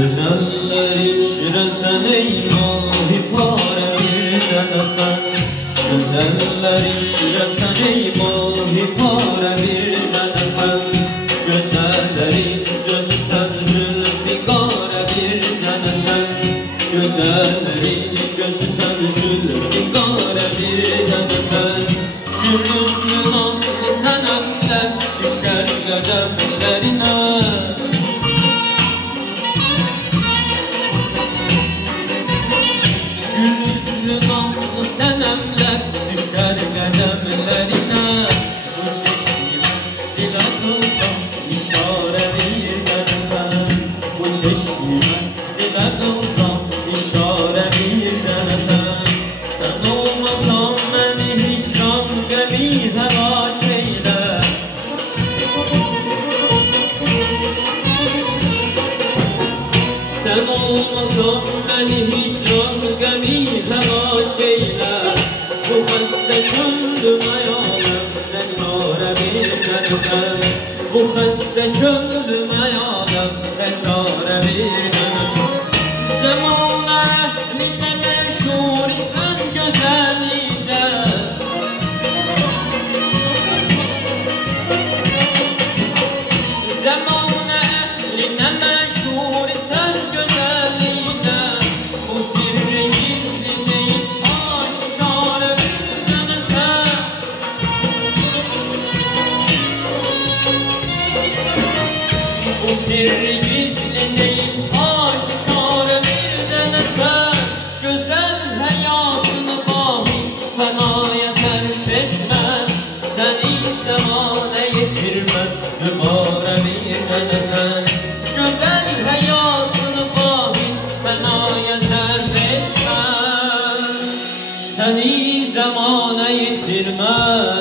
Güzeller içre sen ey mahi pare bir tane sen. Güzeller içre sen ey mahi pare bir tane sen. Güzellerin gözü sen zülfikare bir tane sen. Güzellerin gözü sen zülfikare bir tane sen. Gülüzlü nazlı senemler düşer kademlerine. Gülüzlü nazlı senemler düşer kademlerine. Bu çeşmi mestile kılsam işare bir denefen. Bu çeşmi mestile kılsam işare bir denefen. Sen olmasan beni hicran gemi helak eyle. Sen olmasan beni hicran gemi helak eyle. Bu hasta gönlüme yâlem ne çare bir denefen. Bu hasta gönlüme yâlem ne çare bir denefen. Zemana ehline meşhur isen güzelliğinde. Zemana ehline meşhur isen güzelliğinde. Bu sirri gizli değil aşikare bir denesen. Bu sirri gizli değil aşikare bir denesen. Güzel hayatını vahi fenaya sarf etmez. Seni zemane yetirmez mübare bir denesen. Güzel hayatını vahi fenaya sarf etmez. Seni zemane yetirmez.